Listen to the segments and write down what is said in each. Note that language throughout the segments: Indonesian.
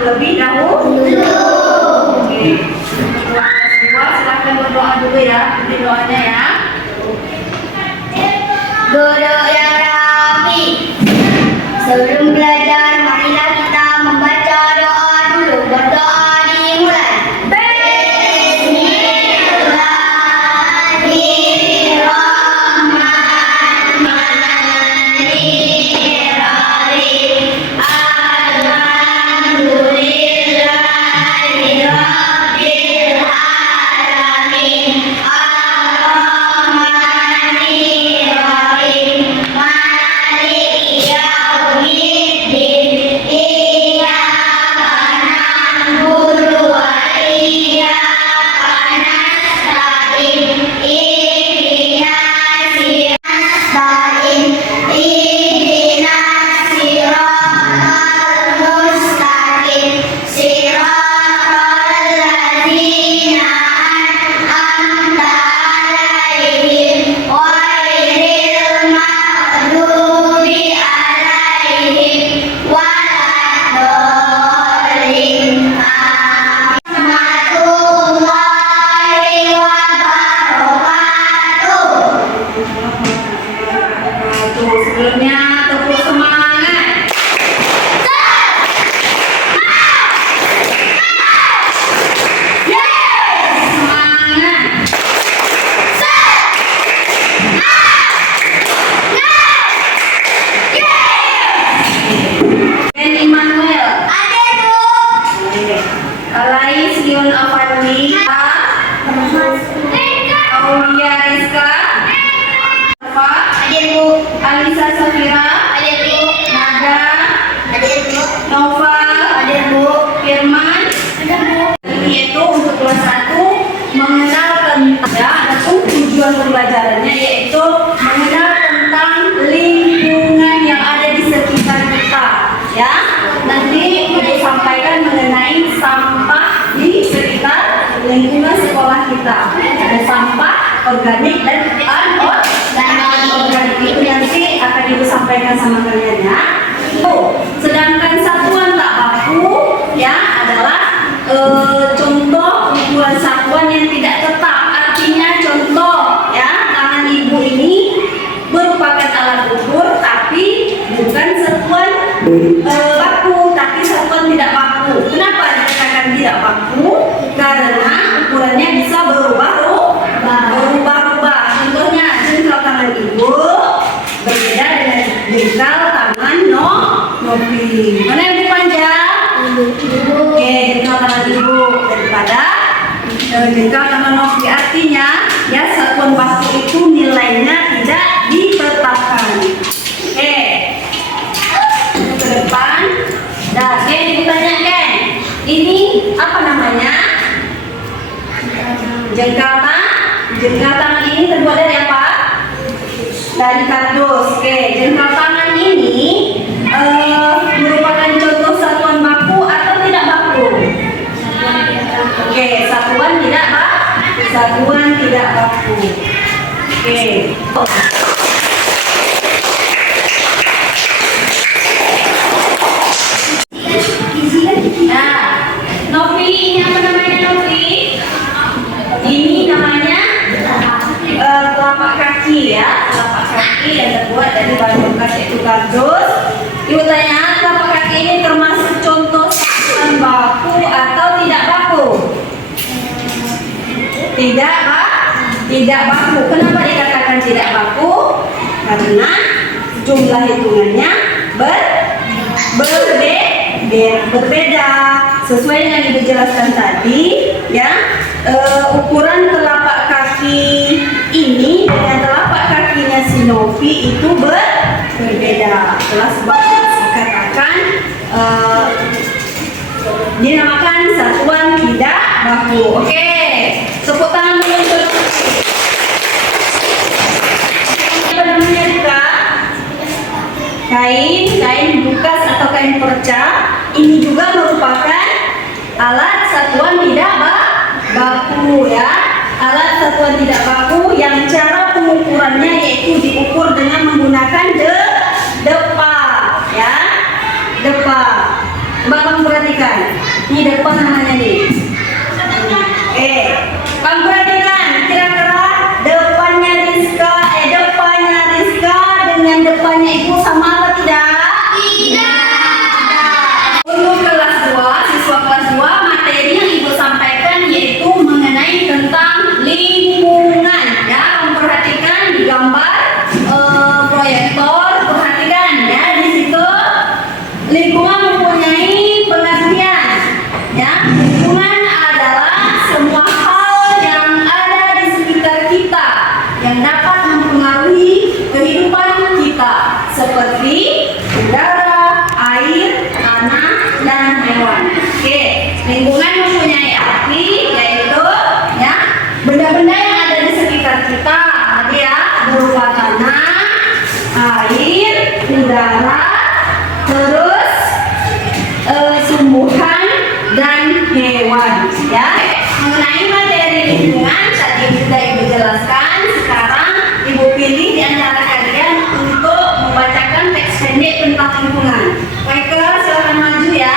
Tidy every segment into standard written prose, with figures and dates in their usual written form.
terlebih dahulu. Oke. Semua silakan berdoa dulu ya. Ini doanya ya. Guru yang rapi. Sebelum belajar, marilah kita membaca doa dulu. Berdoa dimulai. Sebelumnya tepuk semangat. Dan Immanuel. Alais Leon Avandi. Aulia Rizka. Alisa Safira. Naga. Nova. Firman. Yaitu untuk kelas 1 mengenal tentang adapun tujuan pembelajarannya yaitu mengenal tentang lingkungan yang ada di sekitar kita ya. Nanti Ibu sampaikan mengenai sampah di sekitar lingkungan sekolah kita. Ada sampah organik dan anorganik itu nanti akan Ibu sampaikan sama kalian ya. Sedangkan satuan tak baku ya adalah contoh ukuran satuan yang tidak tetap. Artinya contoh ya, tangan Ibu ini merupakan alat ukur tapi bukan satuan baku, tapi satuan tidak baku. Kenapa dikatakan tidak baku? Karena ukurannya bisa berubah-ubah. Contohnya jengkal tangan Ibu berbeda dengan jengkal tangan Novi. Mana yang lebih panjang? Oke, jengkal tangan Ibu daripada jengkal tangan Novi. Artinya ya satuan baku itu nilainya tidak ditetapkan. Oke, ke depan. Nah, oke, Ibu tanyakan. Ini apa namanya? Jengkal tangan ini terbuat dari apa? Dari kardus. Oke, jengkal tangan ini merupakan contoh satuan baku atau tidak baku? Oke, satuan tidak baku. Oke. Nah, Novi, ini apa namanya Novi? Ini namanya telapak kaki ya, telapak kaki yang terbuat dari bahan bekas yaitu kardus. Ibu tanya, telapak kaki ini termasuk contoh satuan baku atau tidak baku? Tidak baku. Kenapa dikatakan tidak baku? Karena jumlah hitungannya berbeda. Sesuai dengan Ibu jelaskan tadi ya, ukuran telapak kaki ini dengan telapak kakinya si Novi itu berbeda. Telah sebab dikatakan dinamakan satuan tidak baku. Oke, tepuk tangan dulu untuk apa namanya juga? Kain bukas atau kain perca. Ini juga merupakan alat satuan tidak baku ya. Alat satuan tidak baku yang cara pengukurannya yaitu diukur dengan menggunakan depa ya. Depa. Coba kamu perhatikan. Ini depan namanya nih. Oke, kamu perhatikan kira-kira depannya Rizka dengan depannya Ibu sama apa tidak? Untuk kelas 2, siswa kelas 2, materi yang Ibu sampaikan yaitu mengenai tentang lingkungan. Ya, kamu perhatikan di gambar proyektor, perhatikan ya di situ lingkungan mempunyai pengertian. Ya, lingkungan adalah semua hal yang ada di sekitar kita yang dapat mempengaruhi kehidupan kita seperti udara, air, tanah, dan hewan. Oke, lingkungan mempunyai arti yaitu ya benda-benda yang ada di sekitar kita, ya berupa tanah, air, udara, terus tumbuhan dan hewan. Ya, mengenai materi lingkungan tadi sudah Ibu jelaskan. Sekarang Ibu pilih di antara kalian untuk membacakan teks pendek tentang lingkungan. Michael, silakan maju ya.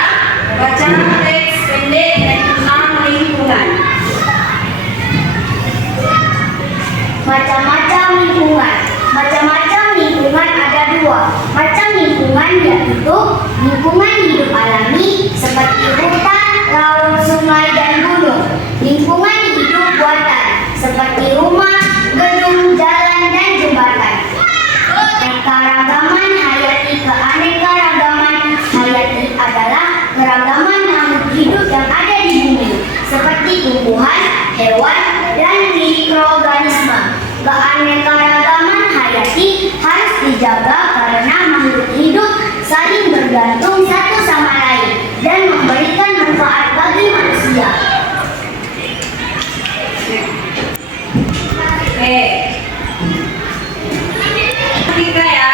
Baca teks pendek tentang lingkungan. Macam-macam lingkungan. Macam-macam lingkungan ada dua. Macam lingkungan yaitu lingkungan hidup alami seperti hutan, laut, sungai, dan gunung. Lingkungan hidup buatan seperti rumah, gedung, jalan, dan jembatan. Keanekaragaman hayati. Keanekaragaman hayati adalah keragaman makhluk hidup yang ada di bumi seperti tumbuhan, hewan, dan mikroorganisme. Keanekaragaman hayati harus dijaga karena makhluk hidup saling bergantung satu sama lain dan memberikan manfaat bagi manusia. Oke. Tiga ya.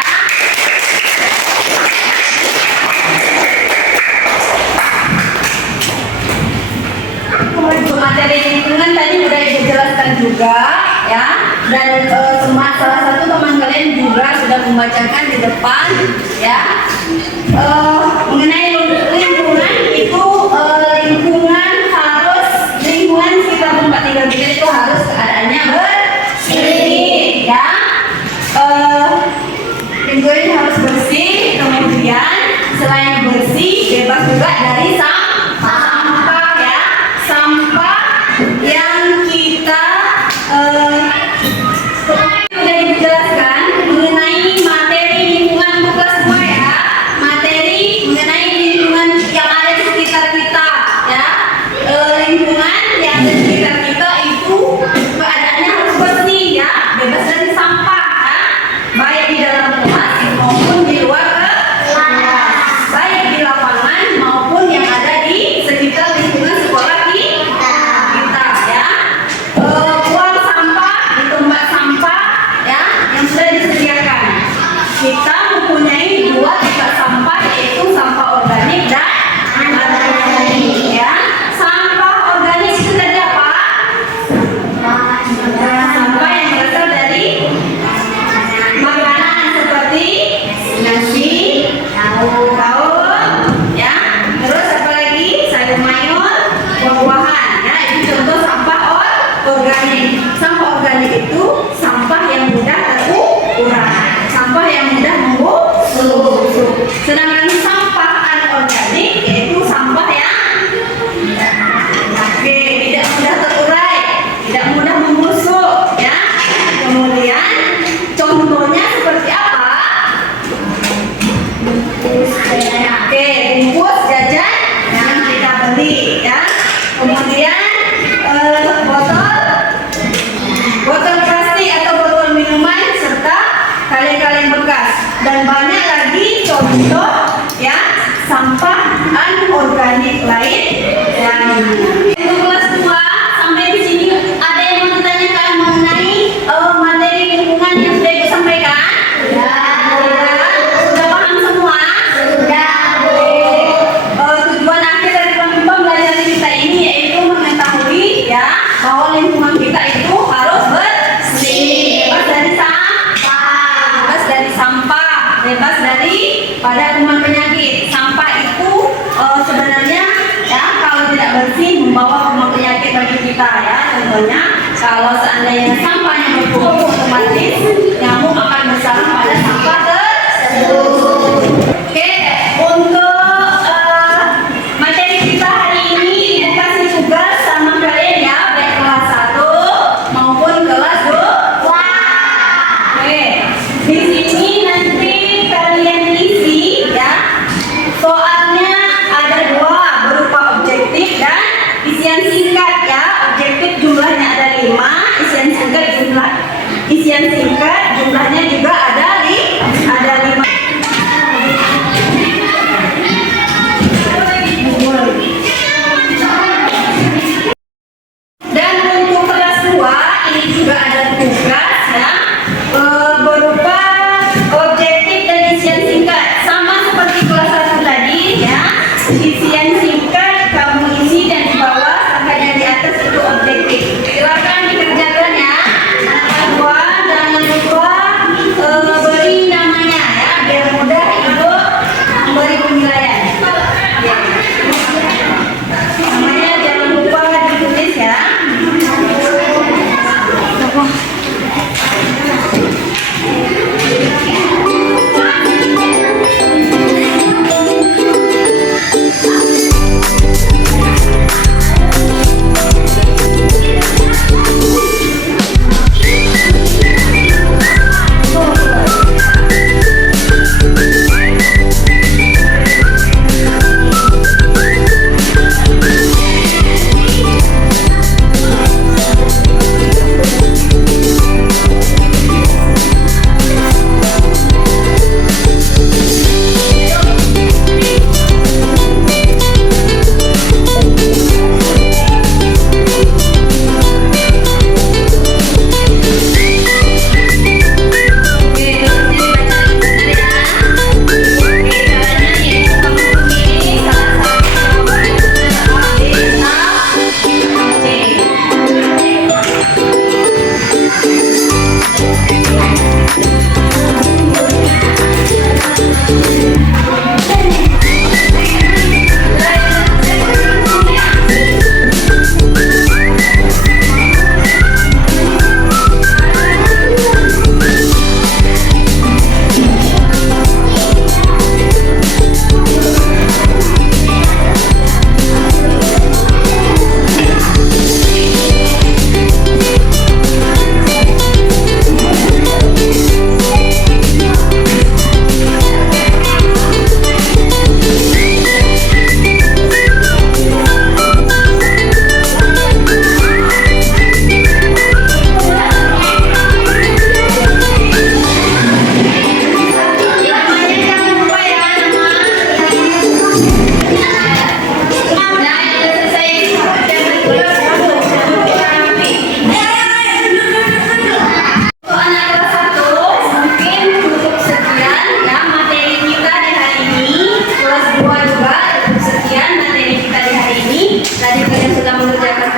Untuk materi lingkungan tadi udah Ibu jelaskan juga ya, dan salah satu teman kalian juga sudah membacakan di depan ya. Mengenai lingkungan itu lingkungan sekitar tempat tinggal kita itu harus keadaannya bersih ya. Lingkungan harus bersih, kemudian selain bersih bebas juga dari sampah ya. Sampah yang kita sudah dijelaskan mengenai materi lingkungan untuk kelas 2 ya. Materi mengenai lingkungan yang ada di sekitar kita ya. Lingkungan yang ada di sekitar kita itu keadaannya harus bersih ya, bebas dari sampah ya. Baik di dalam kelas maupun di luar kelas, baik di lapangan maupun yang ada di sekitar lingkungan sekolah kita ya. Buang sampah di tempat sampah ya yang sudah disediakan. Kita mempunyai 2 tempat sampah yaitu sampah organik dan anorganik ya. Sampah organik itu tadi apa? Sampah yang berasal dari makanan seperti nasi, daun, ya. Terus apa lagi? Sayur mayur, buah-buahan, ya. Itu contoh sampah organik. Sampah organik itu sampah yang mudah terurai, sampah yang mudah membusuk. Sedangkan sampah anorganik yaitu sampah yang tidak mudah terurai, tidak mudah membusuk, ya. Kemudian contohnya seperti apa? Bungkus jajan yang kita beli, ya. Kemudian botol plastik atau botol minuman serta kaleng-kaleng bekas dan banyak lagi contoh ya sampah anorganik lain. Untuk kelas 2 sampai di sini ada yang mau ditanyakan mengenai materi lingkungan yang sudah Ibu sampaikan? Sudah paham semua? Tujuan akhir dari pembelajaran kita ini yaitu mengetahui ya bahwa lingkungan kita itu harus bersih, bebas dari sampah, bebas dari pada kuman penyakit. Sampah itu sebenarnya ya kalau contohnya kalau seandainya sampahnya berkumpul, otomatis nyamuk akan bersarang pada sampah tersebut. Oke, untuk materi kita hari ini Ibu kasih tugas sama kalian ya, baik kelas 1 maupun kelas 2. Oke, di sini nanti kalian isi ya. Soalnya ada 2 berupa objektif dan isian singkat ya. Objektif jumlahnya ada 5, isian singkat jumlahnya juga ada 5. Dan untuk kelas 2 ini juga ada tugas ya, berupa objektif dan isian singkat sama seperti kelas 1 tadi ya. Isian singkat kamu isi dan di bawah sampai yang di atas itu objektif. Silakan dikerjakan ya. Anak kelas 2 jangan lupa beri namanya ya biar mudah Ibu memberi penilaian. Ya. Namanya jangan lupa ditulis ya. Tadi kalian sudah mengerjakan